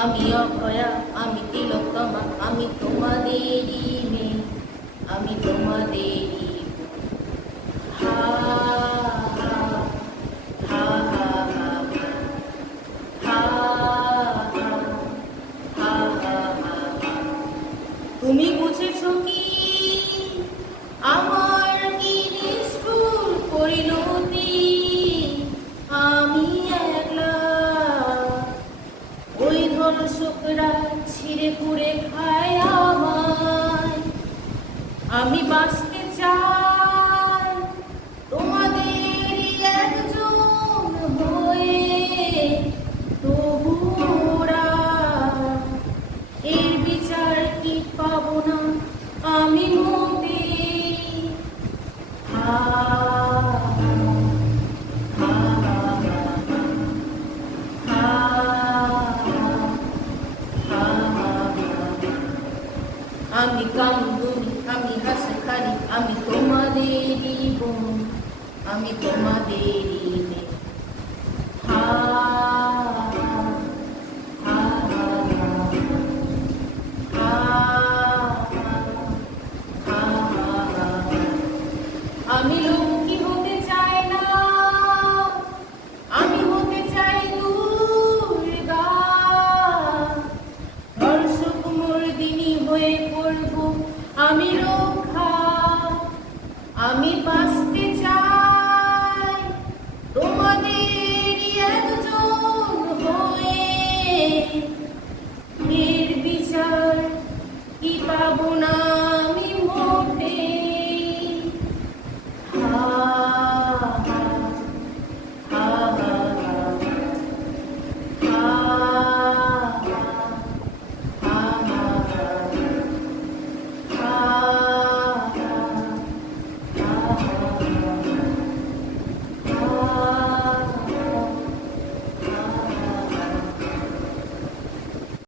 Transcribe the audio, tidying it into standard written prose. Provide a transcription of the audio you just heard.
আমি অভয়া, আমি তিলোত্তমা, আমি তোমাদেরই মেয়ে, আমি তোমাদেরই হা হা হা হা হা হা হা হা হা। তুমি বুঝেছো কি আমার কি নিষ্ঠুর পরিণতি? আমি একলা, ওই ধর্ষকরা ছিঁড়ে পুড়ে খায় আমায়। আমি বাঁচতে চাই তোমাদেরই একজন হয়ে, তবু ওরা এর বিচার কি পাবো না আমি মোটে। হা হা হা হা। আমি কামদুনি, আমি হাসখানি, আমি তোমাদেরই বোন, আমি তোমাদের